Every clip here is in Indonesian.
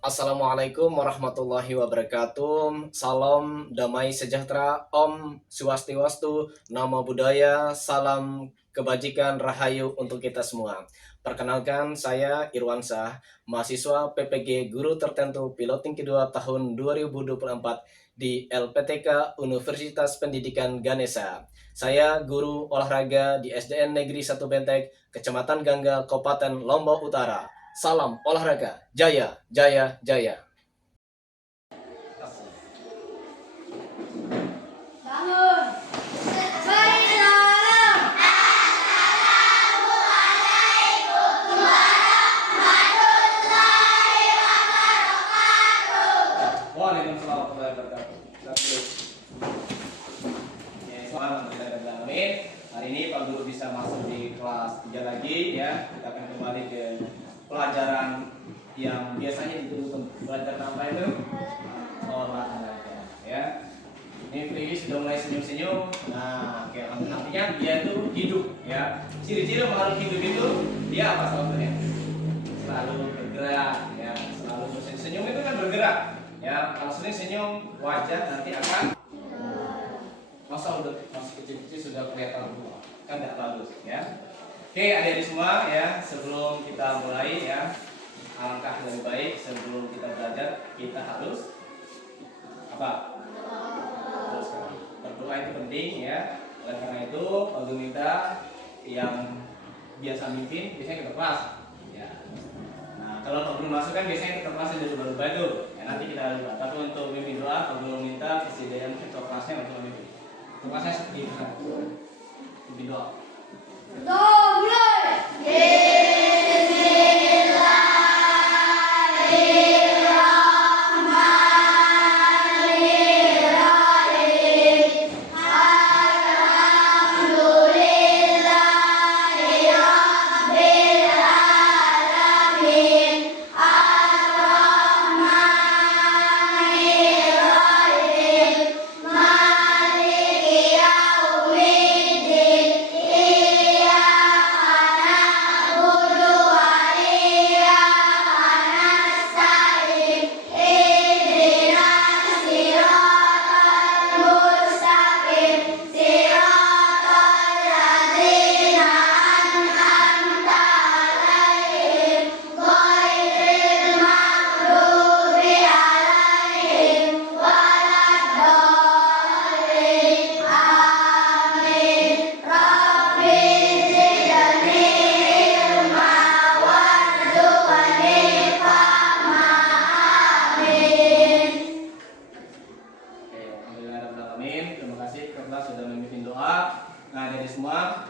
Assalamualaikum warahmatullahi wabarakatuh. Salam damai sejahtera, Om Swastiwastu, Namo Buddhaya, salam kebajikan rahayu untuk kita semua. Perkenalkan, saya Irwansyah, mahasiswa PPG Guru Tertentu Piloting kedua tahun 2024 di LPTK Universitas Pendidikan Ganesha. Saya guru olahraga di SDN Negeri 1 Bentek, Kecamatan Gangga, Kabupaten Lombok Utara. Salam olahraga, jaya, jaya, jaya. Bangun. Waalaikumsalam warahmatullahi wabarakatuh. Hari ini Pak Guru bisa masuk di kelas 3 lagi ya. Kita akan kembali ke pelajaran yang biasanya dituntut. Pelajaran apa itu? Olahraga ya. Ini Frigi sudah mulai senyum-senyum. Nah, artinya dia itu hidup ya. Ciri-ciri makhluk hidup itu dia apa sebetulnya? Selalu bergerak ya. Selalu senyum itu kan bergerak ya. Kalau sering senyum wajah nanti akan masa udah masih kecil-kecil sudah kelihatan tua kan tidak bagus ya. Oke adik-adik semua ya, sebelum kita mulai ya, alangkah lebih baik sebelum kita belajar kita harus apa? Berdoa itu penting ya. Oleh karena itu Pak Guru minta yang biasa mimpin biasanya kita kelas ya. Nah kalau Pak Guru masuk kan biasanya kita kelas yang baru itu ya, nanti kita lihat. Tapi untuk mimpin doa Pak Guru minta kesediaan ketua kelasnya untuk mimpin. Ketua kelasnya seperti itu kan. Mimpin doa. Terima kasih kelas sudah memimpin doa. Nah dari semua,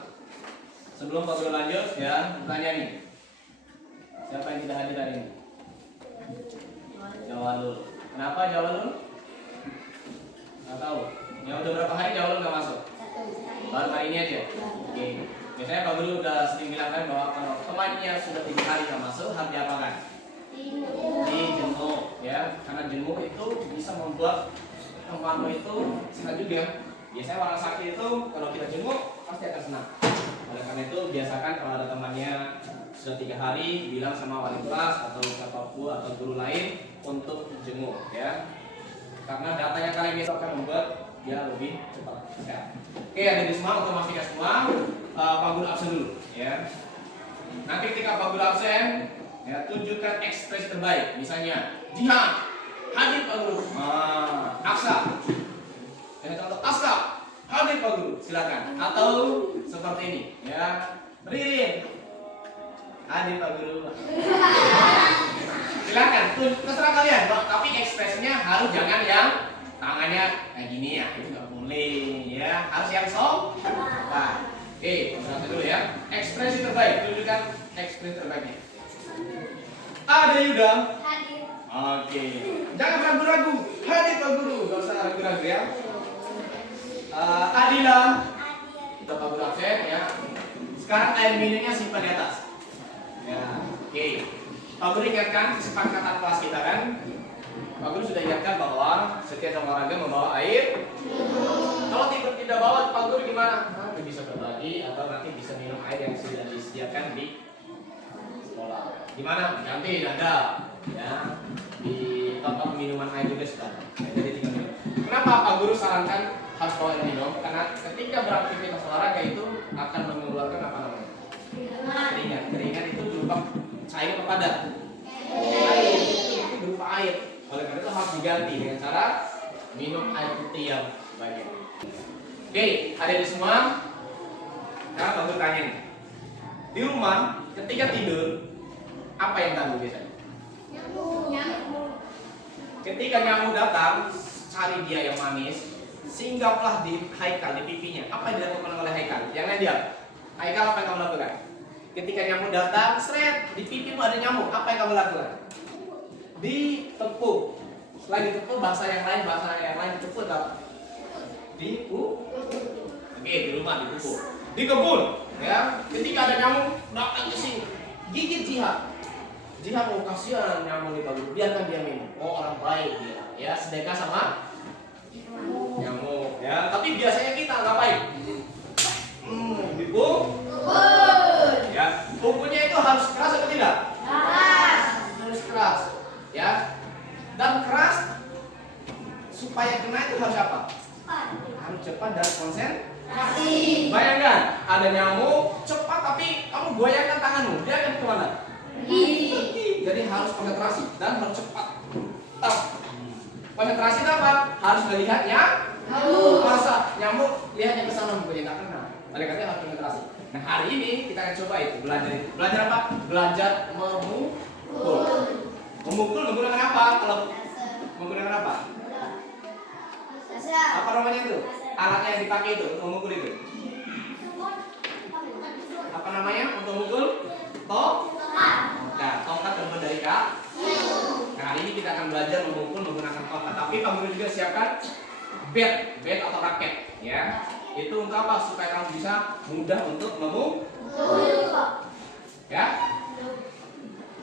sebelum Pak Guru lanjut ya, bertanya nih, siapa yang tidak hadir hari ini? Jawalul. Kenapa Jawalul? Nggak tahu. Ya udah berapa hari Jawalul nggak masuk? Baru hari ini aja. Oke. Biasanya Pak Guru udah sering bilang kan bahwa kalau temannya sudah 3 hari nggak masuk, harus diapakan? Dijenguk ya, karena jenguk itu bisa membuat temanmu itu senang juga. Biasanya orang sakit itu kalau kita jenguk pasti akan senang. Oleh karena itu biasakan kalau ada temannya sudah 3 hari bilang sama wali kelas atau siapapun atau guru lain untuk jenguk ya. Karena datanya kalian itu akan membuat dia lebih cepat sehat. Oke adik-adik semua untuk memastikan semua Pak Guru absen dulu ya. Nanti ketika Pak Guru absen ya tunjukkan ekspresi terbaik. Misalnya Jihan hadir Pak Guru. Aksa. Ya contoh Aska hadir Pak Guru. Silakan. Atau seperti ini ya. Ririn hadir Pak Guru. Silakan. Terserah kalian. Tapi ekspresinya harus jangan yang tangannya kayak gini ya. Itu nggak boleh ya. Harus yang sopan. Oke, perhatikan dulu ya. Ekspresi terbaik. Tunjukkan ekspresi terbaiknya. Ada Yuda. Hadir. Oke. Jangan ragu-ragu. Hadir Pak Guru. Gak usah ragu-ragu ya. Adila. Kita Pak Guru absen ya. Sekarang air minumnya simpan di atas. Ya. Oke. Pak Guru ingatkan kesepakatan kelas kita kan. Pak Guru sudah ingatkan bahwa setiap olahraga membawa air. Kalau tidak bawa Pak Guru gimana? Nanti bisa berbagi atau nanti bisa minum air yang sudah disediakan di sekolah. Gimana? Ganti ada ya. di tempat minuman air juga sudah ada. Ya, jadi tinggal minum. Kenapa Pak Guru sarankan harus bawa air minum? Karena ketika beraktivitas olahraga itu akan mengeluarkan apa namanya? Keringat. Keringat itu berupa cair apa padat? Air. Itu berupa air. Oleh karena itu harus diganti dengan cara minum air putih yang banyak. Oke, adik-adik semua. Sekarang Pak Guru tanya nih. Di rumah ketika tidur apa yang ganggu biasanya? Ketika nyamuk datang, cari dia yang manis, singgahlah di Haikal, di pipinya. Apa yang dilakukan oleh Haikal? Yang lain diam. Haikal, apa yang kamu lakukan? Ketika nyamuk datang, seret, di pipimu ada nyamuk. Apa yang kamu lakukan? Ditepuk. Selain ditepuk, bahasa yang lain ditepuk apa? Oke, di rumah ditepuk. Di kebun, ya. Ketika ada nyamuk datang ke sini, gigit Jihan. Jihan mau kasihan nyamuk di kebun, biarkan dia minum. Oh, orang baik dia, ya, sedekah sama nyamuk, ya. Tapi biasanya kita ngapain? Dipukul. Ya, pukulnya itu harus keras atau tidak? Harus keras, ya. Dan keras supaya kena itu harus apa? Harus cepat dan konsentrasi. Bayangkan ada nyamuk cepat tapi kamu goyangkan tanganmu, dia akan kemana? Jadi harus konsentrasi dan harus cepat. Konsentrasi itu apa? Harus melihatnya. Masa nyamuk lihatnya ke sana mungkin nggak kena. Oleh karena harus konsentrasi. Nah, hari ini kita akan coba itu belajar itu. Belajar apa? Belajar memukul. Memukul menggunakan apa? Kalau menggunakan apa? Apa namanya itu? Alatnya yang dipakai itu untuk memukul itu. Apa namanya untuk memukul? Tongkat. Nah, tongkat terbuat dari kayu. Nah, hari ini kita akan belajar memukul menggunakan tongkat. Tapi Pak Guru juga siapkan bat atau raket, ya. Itu untuk apa? Supaya kamu bisa mudah untuk memukul. Ya.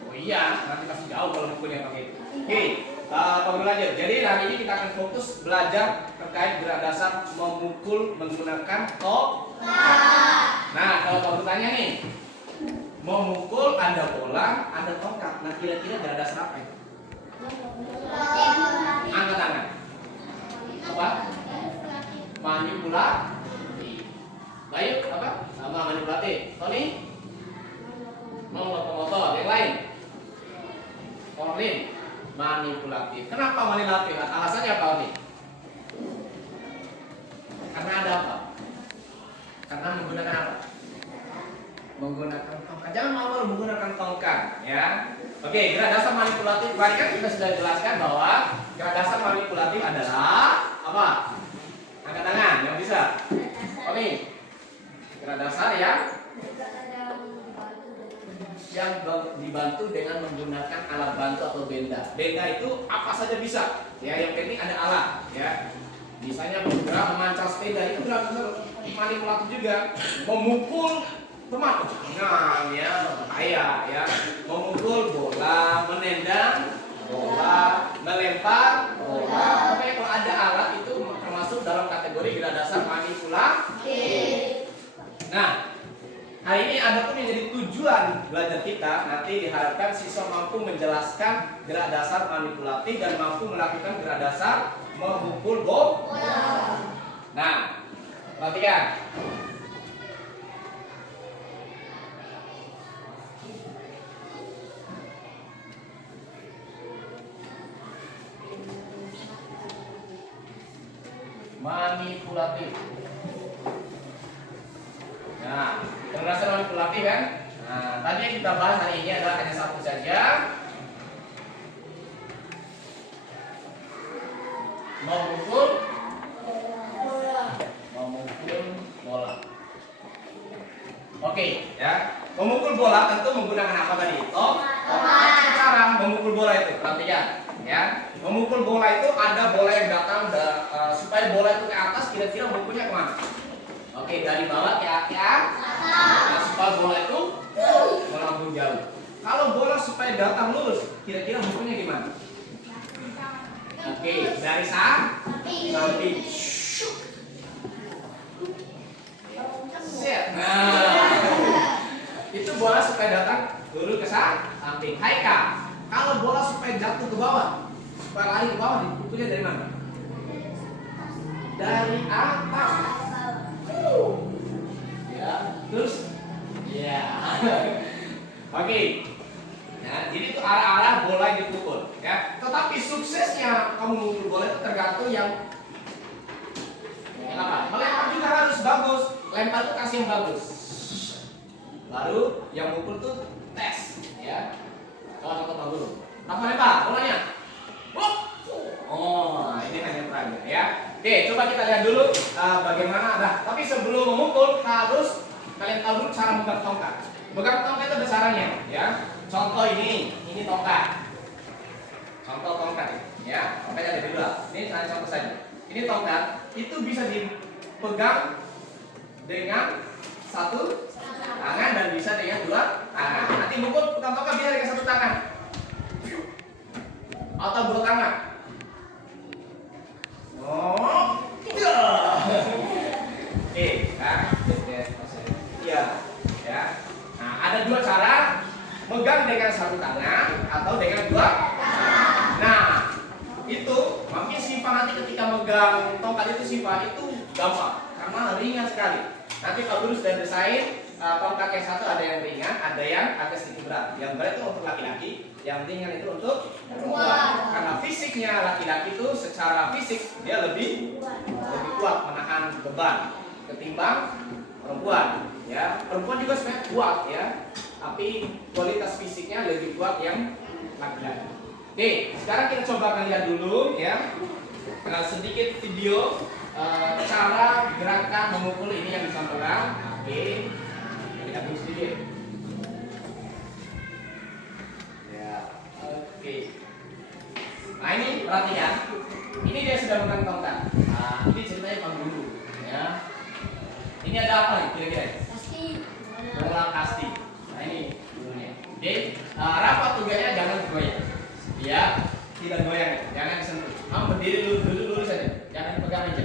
Oh iya, nanti pasti jauh kalau mukulnya pakai itu. Oke, Pak Guru lanjut. Jadi hari ini kita akan fokus belajar terkait gerak dasar memukul menggunakan tongkat. Nah, kalau Pak Guru tanya nih, memukul ada bola, ada tongkat. Nah, kira-kira gerak dasar apa itu? Angkat tangan. Apa? Manipulasi. Baik, apa? Sama manipulatif. Tony? Lokomotor. Yang lain? Orlin. Manipulatif. Kenapa manipulatif? Alasannya apa, Oni? Karena ada apa? Karena menggunakan apa? Menggunakan tongkat. Jangan malu menggunakan tongkat, ya. Oke, gerak dasar manipulatif. Tadi kan kita sudah jelaskan bahwa gerak dasar manipulatif adalah apa? Angkat tangan, yang bisa. Oni. Gerak dasar yang dibantu dengan menggunakan alat bantu atau benda. Benda itu apa saja bisa, ya. Yang penting ada alat, ya. Misalnya bergerak memancar sepeda itu gerak dasar manipulatif juga. Memukul teman, jangan, ya, bahaya, ya. Memukul bola, menendang bola, melempar bola. Pokoknya kalau ada alat itu termasuk dalam kategori gerak dasar manipulatif. Nah, hari ini ada pun yang jadi tujuan belajar kita, nanti diharapkan siswa mampu menjelaskan gerak dasar manipulatif dan mampu melakukan gerak dasar memukul bola. Nah, perhatikan. Manipulatif. Nah, gerak dasar manipulatif kan? Nah, tadi yang kita bahas hari ini adalah hanya satu saja. Memukul bola. Oke, ya. Memukul bola tentu menggunakan apa tadi? Tongkat. Sekarang memukul bola itu, perhatikan, ya. Memukul bola itu ada bola yang datang supaya bola itu ke atas, kira-kira mukulnya kemana? Oke, dari bawah ke atas. Nah, supaya bola itu melambung jauh. Kalau bola supaya datang lurus, kira-kira mukulnya gimana? Oke, dari samping. Set. Nah, itu bola supaya datang lurus ke samping. Haika, kalau bola supaya jatuh ke bawah. Supaya lari ke bawah, dipukulnya dari mana? Dari atas. Ya, terus ya. Oke. Ya, jadi itu arah-arah bola yang dipukul, ya. Tetapi suksesnya kamu memukul bola itu tergantung yang apa? Melempar juga harus bagus. Lempar itu kasih yang bagus. Baru yang mukul tuh tes, ya. Kalau contoh dulu. Apa lempar bolanya? Oh, ini hanya peraga, ya. Oke, coba kita lihat dulu bagaimana. Nah, tapi sebelum memukul harus kalian tahu dulu cara memegang tongkat. Megang tongkat itu ada caranya, ya. Contoh ini tongkat. Contoh tongkat, ya. Tongkatnya ada dua. Ini hanya contoh saja. Ini tongkat itu bisa dipegang dengan satu tangan dan bisa dengan dua tangan. Nanti mukul pegang tongkat bisa dengan satu tangan atau dua tangan. Oh, iya, ya. Nah, ada dua cara, megang dengan satu tangan atau dengan dua. Nah, itu mungkin Siva nanti ketika megang tongkat itu Siva itu gampang karena ringan sekali. Nanti kalau dulu sudah desain tongkat yang satu ada yang ringan, ada yang agak sedikit berat. Yang berat itu untuk laki-laki, yang ringan itu untuk perempuan. Karena fisiknya laki-laki itu secara fisik dia lebih kuat menahan beban ketimbang perempuan. Ya, perempuan juga sebenarnya kuat ya, tapi kualitas fisiknya lebih kuat yang laki-laki. Oke, sekarang kita coba lihat dulu ya sedikit video cara gerakan memukul ini yang disampaikan. Oke. Kita lihat sedikit. Ya, oke. Nah ini perhatikan. Ini dia sudah memegang tongkat. Nah, ini ceritanya Pak Guru. Ya. Ini ada apa nih kira-kira? Kasti. Bola kasti. Nah ini dulunya. Oke. Rapat tugasnya jangan goyang. Ya, tidak goyang. Jangan disentuh. Kamu berdiri dulu saja. Jangan pegang aja.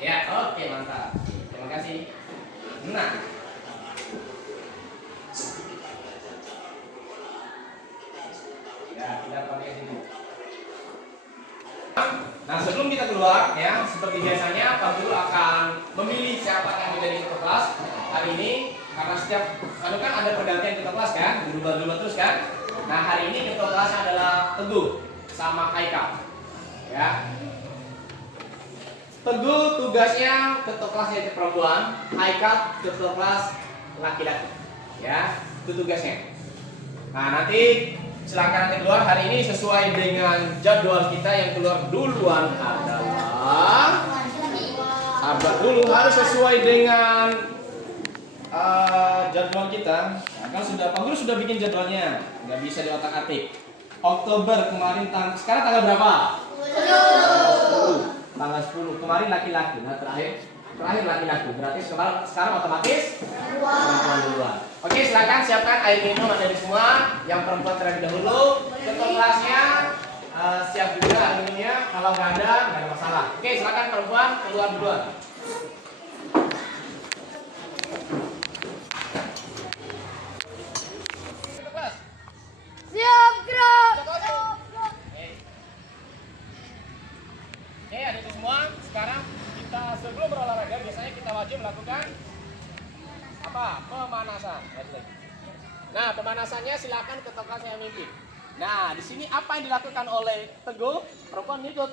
Ya, oke mantap. Terima kasih. Nah. Ya, kita pakai sini. Nah, sebelum kita keluar ya, seperti biasanya Pak Guru akan memilih siapa yang menjadi ketua kelas hari ini karena setiap kan ada pergantian ketua kelas kan, berubah-ubah terus kan. Nah, hari ini ketua kelasnya adalah Teguh sama Haikal. Ya. Teguh tugasnya ketua kelas yaitu perempuan, Haikal ketua kelas laki-laki. Ya, itu tugasnya. Nah, nanti silakan nanti keluar hari ini sesuai dengan jadwal kita. Yang keluar duluan adalah sabar dulu, harus sesuai dengan jadwal kita. Nah, kan sudah Pak Guru sudah bikin jadwalnya, nggak bisa diotak-atik. Oktober kemarin sekarang tanggal berapa? 10. Tanggal 10 kemarin laki-laki. Nah terakhir laki-laki. Berarti sekarang otomatis perempuan duluan. Oke, silakan siapkan air minum ada di semua. Yang perempuan terlebih dahulu. Ketua kelasnya siap juga air minumnya. Kalau nggak ada masalah. Oke, silakan perempuan keluar duluan. Siap, gerak. Oke, ada di semua. Sekarang kita sebelum berolahraga biasanya kita wajib melakukan apa? Pemanasan. Nah, pemanasannya silakan ketua kelas yang mimpin. Nah, di sini apa yang dilakukan oleh Teguh? Perempuan ikut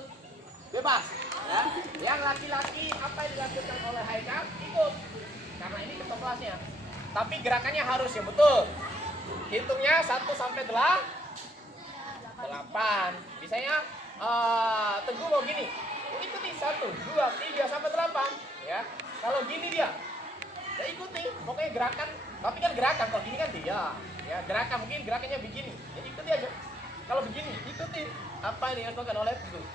bebas. Ya. Yang laki-laki apa yang dilakukan oleh Haikal? Ikut. Karena ini ketua kelasnya. Tapi gerakannya harus ya betul. Hitungnya 1 sampai 8. Biasanya Teguh mau gini. Ikuti 1, 2, 3 sampai 8 ya. Kalau gini dia ya ikuti, pokoknya gerakan. Tapi kan gerakan, kalau gini kan dia ya gerakan, mungkin gerakannya begini. Jadi ikuti aja. Kalau begini, ikuti apa yang dilakukan oleh Teguh.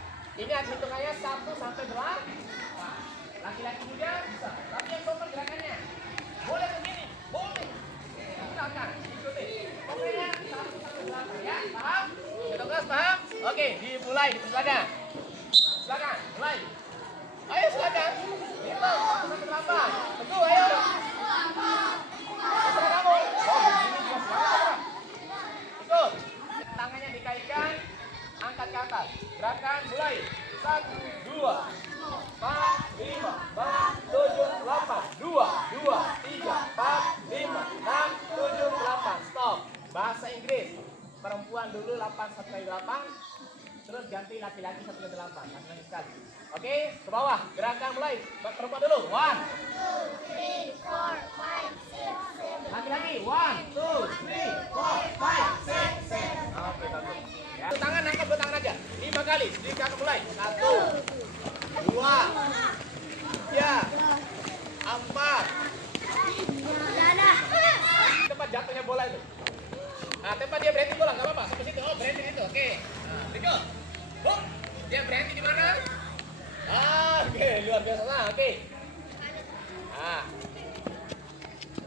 Ingat hitungannya 1 sampai 8. Laki-laki juga bisa. Tapi yang total gerakannya boleh begini, boleh. Silakan ikuti. Pokoknya 1 sampai 8 ya. Paham? Ketua kelas paham? Oke, dimulai silakan. Silakan, mulai. Ayo silakan. Hitung 1 sampai 8. Teguh, ayo. Terserah kamu. Oh, begini juga silakan. Ikut. tangannya dikaitkan, angkat ke atas. Gerakan mulai. 1, 2, 4, 5, 6, 7, 8. 2, 2, 3, 4, 5, 6, 7, 8. Stop. Bahasa Inggris. Perempuan dulu 8 sampai 8. Terus ganti laki-laki 1 sampai 8. Laki-laki sekali. Oke, ke bawah. Gerakan mulai. Perempuan dulu. 1, 2, 3, 4, 5, 6, 7. Laki-laki. 1, 2, 3, 4, 5, 6, 7. Oke, bagus. Ya. Tangan angkat, dua tangan aja. 5 kali. Sedikit kakak mulai. 1, 2, 3, 4. Tempat jatuhnya bola itu. Nah, tempat dia berhenti bola, nggak apa-apa. Sampai situ. Oh, berhenti di situ. Oke. Nah, berikut. Dia berhenti di mana? Oke, luar biasa. Nah, oke. Nah.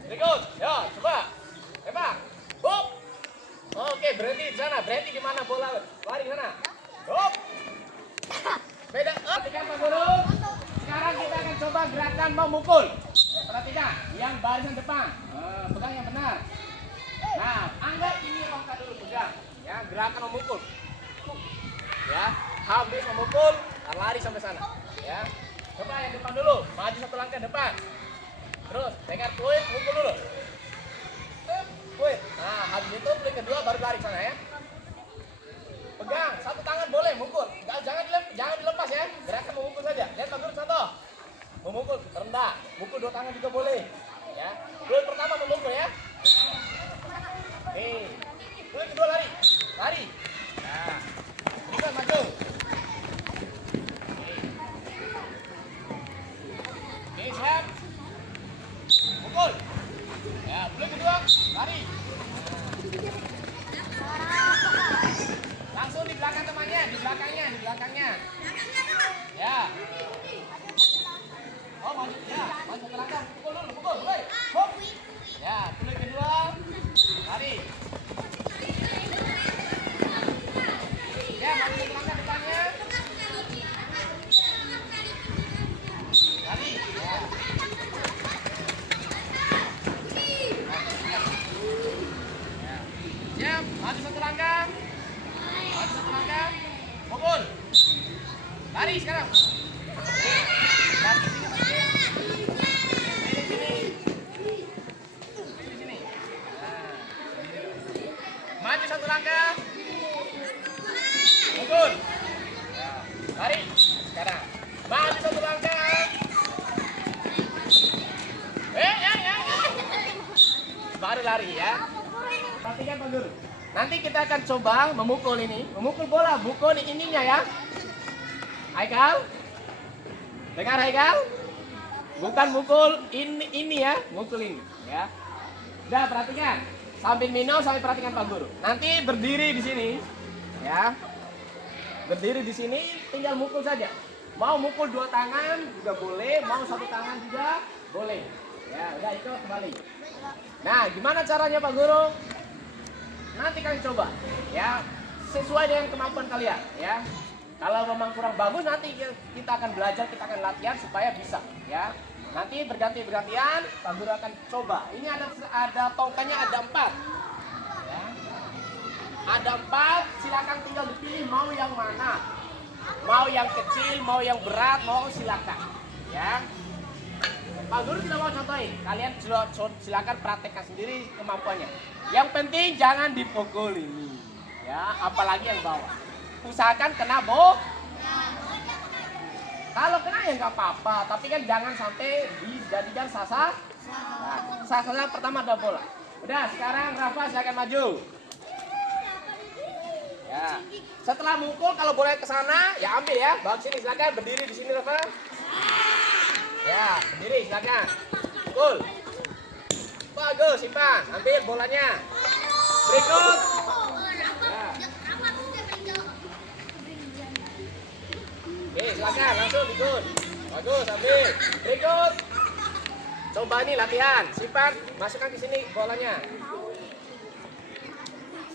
Berikut. Yo, coba. Tembak. Hop. Oke, berhenti di sana. Berhenti di mana bola? Lari di sana. Hop. Beda. Perhatikan Pak Guru. Sekarang kita akan coba gerakan memukul. Perhatikan, yang barisan depan. Pegang yang benar. Nah, anggap ini rongga dulu pegang. Ya, gerakan memukul. Ya, habis memukul, lari sampai sana. Ya, coba yang depan dulu. Maju 1 langkah depan. Terus, pegang poin, mukul dulu. Poin. Nah, habis itu poin kedua baru lari sana ya. Pegang, 1 tangan boleh mukul. Jangan dilepas ya. Gerakan memukul saja. Lihat Pak Guru contoh. Memukul rendah. Mukul 2 tangan juga boleh. Ya. Poin pertama memukul ya. Poin kedua lari. Lari. Nah. Berikan maju. Siap. Mukul. Ya, poin kedua lari. Langsung di belakang temannya, di belakangnya. Ya. Oh, maju ya, maju ke belakang. Pukul dulu, pukul. Hop. Ya, poin kedua lari. Ya, maju ke belakang depannya. Lari. Ya. Siap, maju 1 langkah. Pukul. Lari sekarang. Lari sini. Nah. Maju 1 langkah. Pukul. Lari sekarang. Maju 1 langkah. Baru lari ya. Perhatikan Pak Guru. Nanti kita akan coba memukul ini, memukul bola, mukul ininya ya. Haikal, dengar Haikal? Bukan mukul ini ya, mukul ini ya. Udah perhatikan, sambil minum, sambil perhatikan Pak Guru. Nanti berdiri di sini, ya. Berdiri di sini, tinggal mukul saja. Mau mukul 2 tangan juga boleh, mau 1 tangan juga boleh. Ya, udah ikut kembali. Nah, gimana caranya Pak Guru? Nanti kalian coba, ya, sesuai dengan kemampuan kalian, ya. Kalau memang kurang bagus, nanti kita akan belajar, kita akan latihan supaya bisa, ya. Nanti bergantian, Pak Guru akan coba. Ini ada tongkatnya, ada 4, ya. Ada 4, silakan tinggal dipilih mau yang mana, mau yang kecil, mau yang berat, mau silakan, ya. Pak Guru tidak mau contohin, kalian silakan praktekkan sendiri kemampuannya. Yang penting jangan dipukul ini, ya, apalagi yang bawah. Usahakan kena Kalau kena ya nggak apa-apa, tapi kan jangan sampai dijadikan sasaran. Nah, sasaran pertama ada bola. Udah, sekarang Rafa silakan maju. Ya, setelah mukul kalau boleh ke sana, ya ambil ya, bawa sini silakan, berdiri di sini Rafa. Ya, berdiri silakan. Pukul. Bagus, simpan. Ambil bolanya. Berikut. Ya. Oke, silakan langsung ikut. Bagus, ambil. Berikut. Coba ini latihan. Simpan, masukkan ke sini bolanya.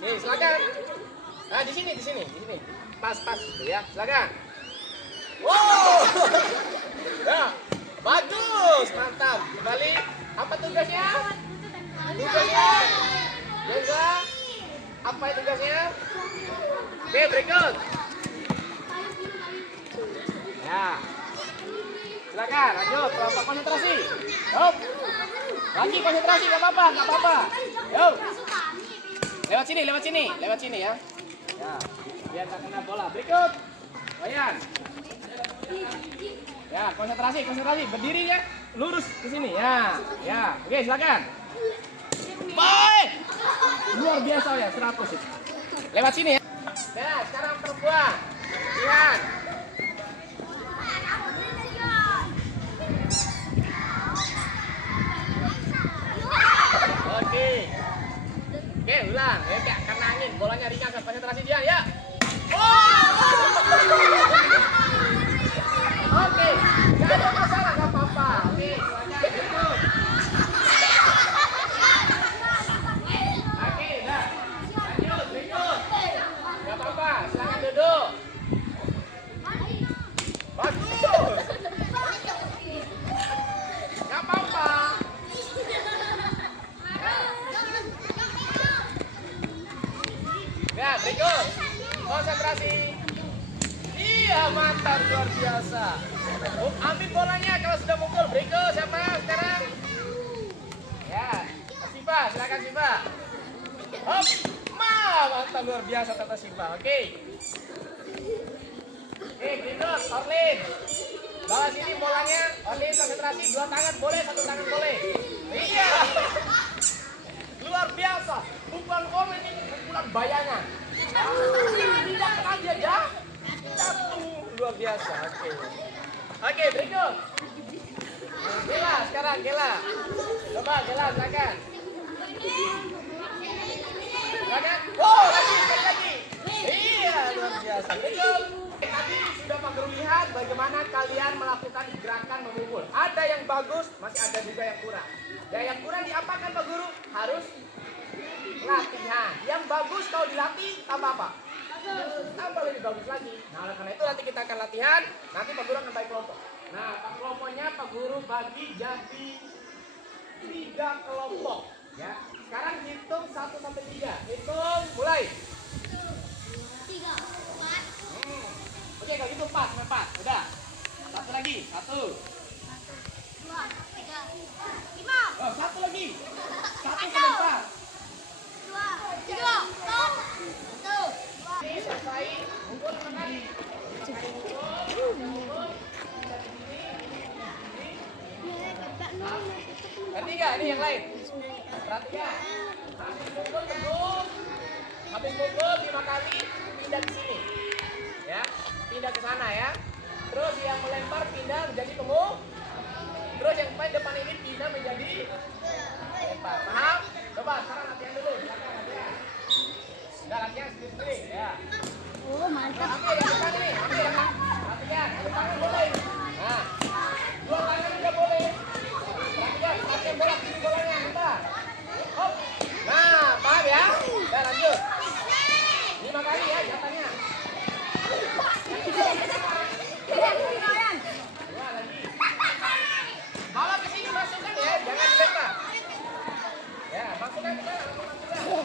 Oke, silakan. Nah, di sini. Pas ya. Silakan. Wow. Ya. Bagus, mantap. Kembali. Apa tugasnya? Tugasnya jaga Apa itu tugasnya? Oke, berikut. Ya. Silakan, lanjut. Kelompok konsentrasi. Yuk. Lagi konsentrasi, nggak apa-apa, nggak apa-apa. Yuk. Lewat sini ya. Ya, biar tak kena bola. Berikut. Wayan. Ya, konsentrasi. Berdiri ya, lurus ke sini. Ya. Oke, silakan. Baik. Luar biasa ya, 100 itu. Lewat sini ya. Nah, sekarang perempuan. Lihat. Oke, ulang. Ya, kayak kena angin. Bolanya ringan, konsentrasi dia ya. Oke, nggak ada masalah, nggak apa-apa. Oke, silakan berikut. Oke, dah. Lanjut, berikut. Nggak apa-apa, silakan duduk. Bagus. Nggak apa-apa. Ya, berikut. Konsentrasi. Iya, mantap, luar biasa. Ambil bolanya kalau sudah mukul. Berikut siapa sekarang? Ya, Siva, silakan Siva. Hop, mantap, luar biasa Tata Siva. Oke, berikut Orlin. Bawa sini bolanya. Orlin konsentrasi. 2 tangan boleh, 1 tangan boleh. Iya. Luar biasa. Bukan komen ini, pukulan bayangan. Tidak kena dia ya. Jatuh. Luar biasa. Oke, berikut. Gela sekarang, Gela. Coba Gela, silakan. Silakan. Wow, lagi. Iya, luar biasa. Berikut. Tadi sudah Pak Guru lihat bagaimana kalian melakukan gerakan memukul. Ada yang bagus, masih ada juga yang kurang. Dan yang kurang diapakan Pak Guru? Harus latihan. Yang bagus kalau dilatih tambah apa? Tambah lebih bagus lagi. Nah, oleh karena itu nanti kita akan latihan. Nanti Pak Guru akan bagi kelompok. Nah, kelompoknya Pak Guru bagi jadi 3 kelompok. Ya. Sekarang hitung 1 sampai 3. Hitung, mulai. 3, 4. Oke, kalau gitu 4. Udah. 1 lagi. 1. 2, 3, 5. Oh, 1 lagi. 1 sampai 4. 2, 3, 1. Ini selesai. Mukul kali. Nanti nggak? Ini yang lain. Perhatikan. Habis mukul teguh. Habis mukul 5 kali pindah ke sini. Ya, pindah ke sana ya. Terus yang melempar pindah menjadi temu. Terus yang paling depan ini pindah menjadi lempar. Paham? Coba sekarang latihan dulu. Latihan. Udah latihan sendiri ya. Oh, mantap. Ambil yang depan ini. Ambil yang latihan. 1 tangan boleh. Nah, 2 tangan juga boleh. Latihan. Latihan bola. Sini bolanya. Bentar. Hop. Nah, paham ya? Udah lanjut. 5 kali ya jatahnya. 2 lagi. Bola ke sini masukkan ya, jangan dilempar. Ya, masukkan ke dalam, masukkan.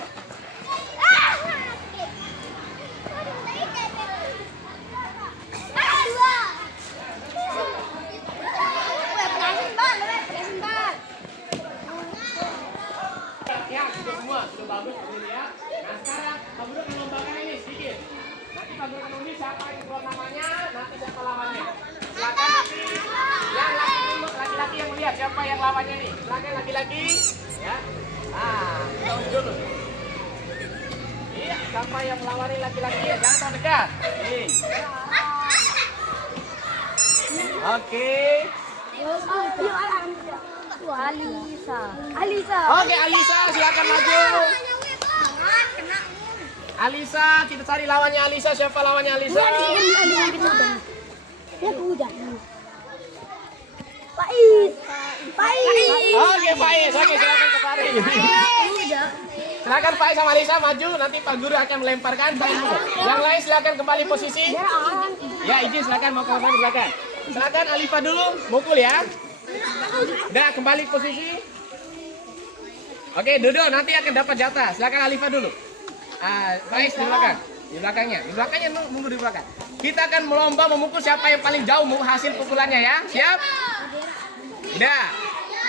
Ya, sudah semua, sudah bagus begini ya. Nah, sekarang Pak Guru akan lombakan ini sedikit. Nanti Pak Guru akan undi siapa yang keluar namanya, nanti siapa lawannya. Silakan nanti yang laki-laki yang melihat siapa yang lawannya nih. Silakan laki-laki, ya. Nah, kita undi dulu. Iya, siapa yang melawani laki-laki ya, jangan terlalu dekat. Oke. Alisa. Oke, Alisa, silakan maju. Alisa, kita cari lawannya Alisa. Siapa lawannya Alisa? Faiz. Oke, Faiz. Oke, silakan ke Faiz. Silakan Faiz sama Alisa maju. Nanti Pak Guru akan melemparkan Faiz. Yang lain silakan kembali posisi. Ya, izin silakan mau kembali ke belakang. Silakan Alifa dulu, mukul ya. Udah, kembali posisi. Oke, duduk. Nanti akan dapat jatah. Silakan Alifa dulu. Faiz di belakang. Di belakangnya. Di belakangnya nunggu di belakang. Kita akan melomba memukul siapa yang paling jauh hasil pukulannya ya. Siap? Udah.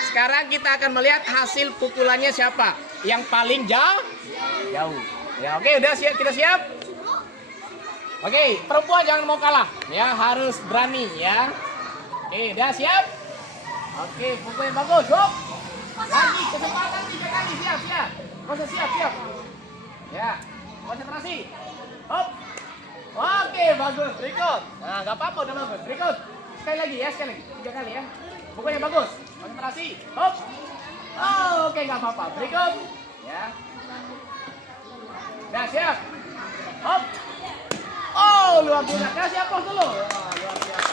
Sekarang kita akan melihat hasil pukulannya siapa yang paling jauh. Ya, oke, udah siap, kita siap. Oke, perempuan jangan mau kalah ya, harus berani ya. Oke, udah siap. Oke, pukulnya bagus, hop. Lagi kesempatan 3 kali, siap. Siap. Ya, konsentrasi. Hop. Oke, bagus, berikut. Nah, nggak apa-apa, udah bagus. Berikut. Sekali lagi, 3 kali ya. Pukulnya bagus, konsentrasi. Hop. Oh, oke, nggak apa-apa. Berikut. Ya. Nah, siap. Hop. Oh, luar biasa. Kasih aplaus dulu. Wah, luar biasa.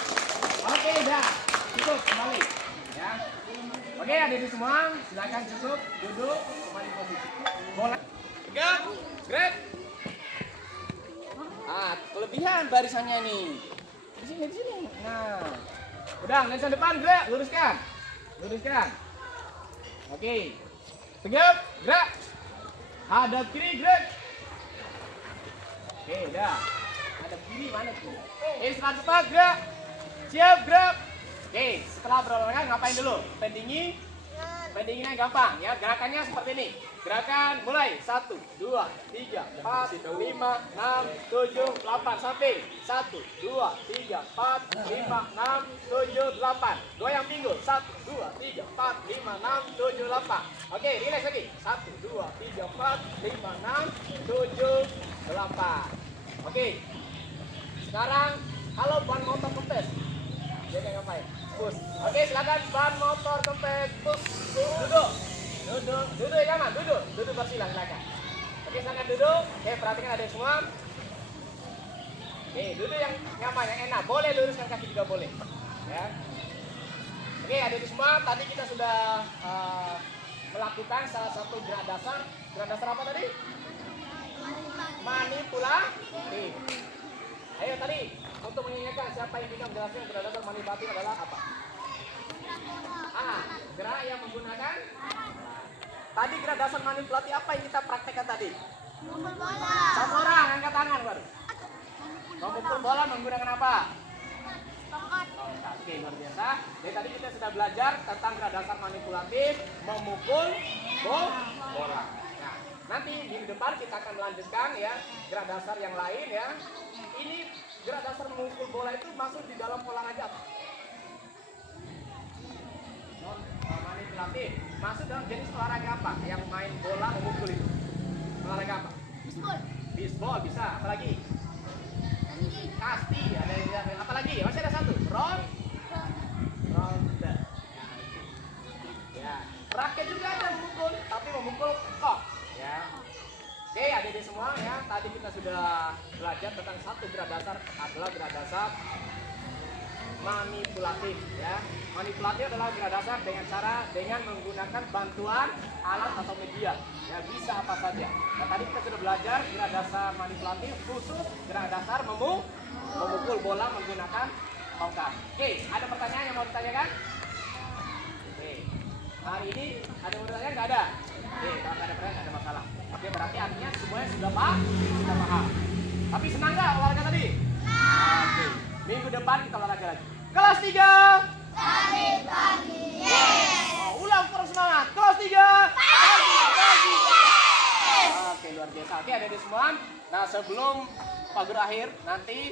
Oke, udah. Cukup, kembali. Ya. Oke, adik-adik semua, silakan cukup, duduk, kembali posisi. Bola. Tegak, gerak. Kelebihan barisannya nih. Di sini. Nah. Udah, lensa depan, gerak, luruskan. Oke. Tegak, gerak. Hadap kiri, gerak. Oke, udah. Hadap kiri mana tuh? Oke, setelah depan, gerak. Siap, gerak. Oke, setelah berolahraga ngapain dulu? Pendinginnya gampang ya. Gerakannya seperti ini. Gerakan mulai 1, 2, 3, 4, 5, 6, 7, 8 samping. 1, 2, 3, 4, 5, 6, 7, 8. Goyang pinggul. 1, 2, 3, 4, 5, 6, 7, 8. Oke, relax lagi. 1, 2, 3, 4, 5, 6, 7, 8. Oke. Sekarang halo ban motor kempes. Jadi ngapain? Push. Oke, silakan ban motor kempes. Push. Duduk ya nyaman. Duduk bersila silakan. Oke, silakan duduk. Oke, perhatikan ada semua. Oke, duduk yang nyaman, yang enak. Boleh luruskan kaki juga boleh. Ya. Oke, adik-adik semua. Tadi kita sudah melakukan salah satu gerak dasar. Gerak dasar apa tadi? Manipulatif. Ayo tadi untuk mengingatkan siapa yang bisa menjelaskan gerak dasar manipulatif adalah apa? Gerak yang menggunakan. Tadi gerak dasar manipulatif apa yang kita praktekkan tadi? Satu orang angkat tangan baru. Memukul bola menggunakan apa? Tongkat. Oke, luar biasa. Jadi tadi kita sudah belajar tentang gerak dasar manipulatif memukul bola. Nah, nanti di depan kita akan melanjutkan ya gerak dasar yang lain ya. Ini gerak dasar memukul bola itu masuk di dalam olahraga apa? Manipulatif. Masuk dalam jenis olahraga apa? Yang main bola memukul itu. Olahraga apa? Bisbol bisa. Apa lagi? Kasti. Ada yang apa lagi? Masih ada satu. Ronde. Ya. Raket juga ada memukul, tapi memukul kok. Ya. Oke, adik-adik semua ya. Tadi kita sudah belajar tentang satu gerak dasar adalah gerak dasar manipulatif ya. Manipulatif adalah gerak dasar dengan menggunakan bantuan alat atau media. Ya, bisa apa saja. Nah, tadi kita sudah belajar gerak dasar manipulatif khusus gerak dasar memukul bola menggunakan tongkat. Oke, ada pertanyaan yang mau ditanyakan? Oke. Hari ini ada yang mau ditanya nggak ada? Oke, kalau nggak ada pertanyaan ada masalah. Oke, berarti artinya semuanya sudah paham. Tapi senang nggak olahraga tadi? Oke. Minggu depan kita olahraga lagi. Kelas 3. Pagi. Yes. Ulang terus semangat. Kelas 3. Pagi. Yes. Oke, luar biasa. Oke, adik-adik semua. Nah, sebelum Pak Guru akhir nanti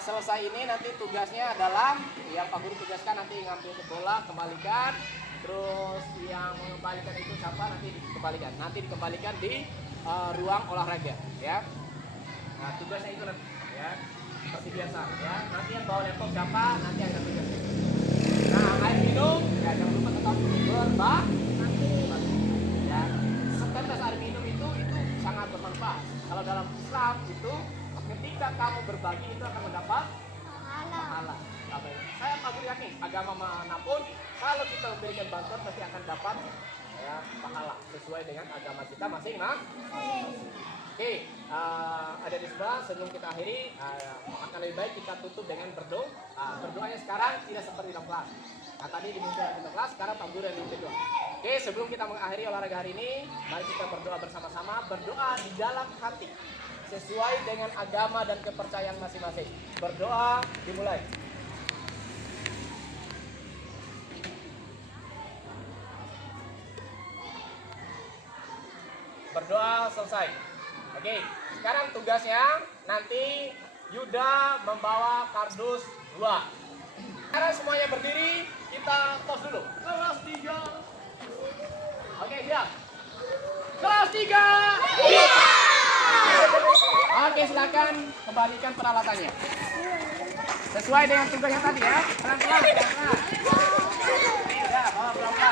selesai ini nanti tugasnya adalah yang Pak Guru tugaskan nanti ngambil ke bola, kembalikan. Terus yang mengembalikan itu siapa nanti dikembalikan. Nanti dikembalikan di ruang olahraga ya. Nah, tugasnya itu nanti ya. Seperti biasa ya. Nanti yang bawa laptop siapa nanti ada tugasnya. Nah, air minum ya jangan lupa tetap berbagi. Ya. Setetes air minum itu sangat bermanfaat. Kalau dalam Islam itu ketika kamu berbagi itu akan mendapat pahala. Saya Pak Guru yakin agama manapun kalau kita memberikan bantuan pasti akan dapat ya, pahala sesuai dengan agama kita masing-masing. Oke, ada di sebelah sebelum kita akhiri akan lebih baik kita tutup dengan berdoa. Berdoanya sekarang tidak seperti dalam kelas. Nah, tadi diminta dalam kelas, sekarang Pak Guru yang diminta doa. Oke, sebelum kita mengakhiri olahraga hari ini, mari kita berdoa bersama-sama. Berdoa di dalam hati, sesuai dengan agama dan kepercayaan masing-masing. Berdoa dimulai. Berdoa selesai. Oke, sekarang tugasnya nanti Yuda membawa kardus 2. Sekarang semuanya berdiri, kita tos dulu. Kelas 3. Oke, siap. Kelas 3. Oke, silakan kembalikan peralatannya. Sesuai dengan tugas yang tadi ya. Pelan-pelan, pelan-pelan. Oke, udah, bawa pelan-pelan.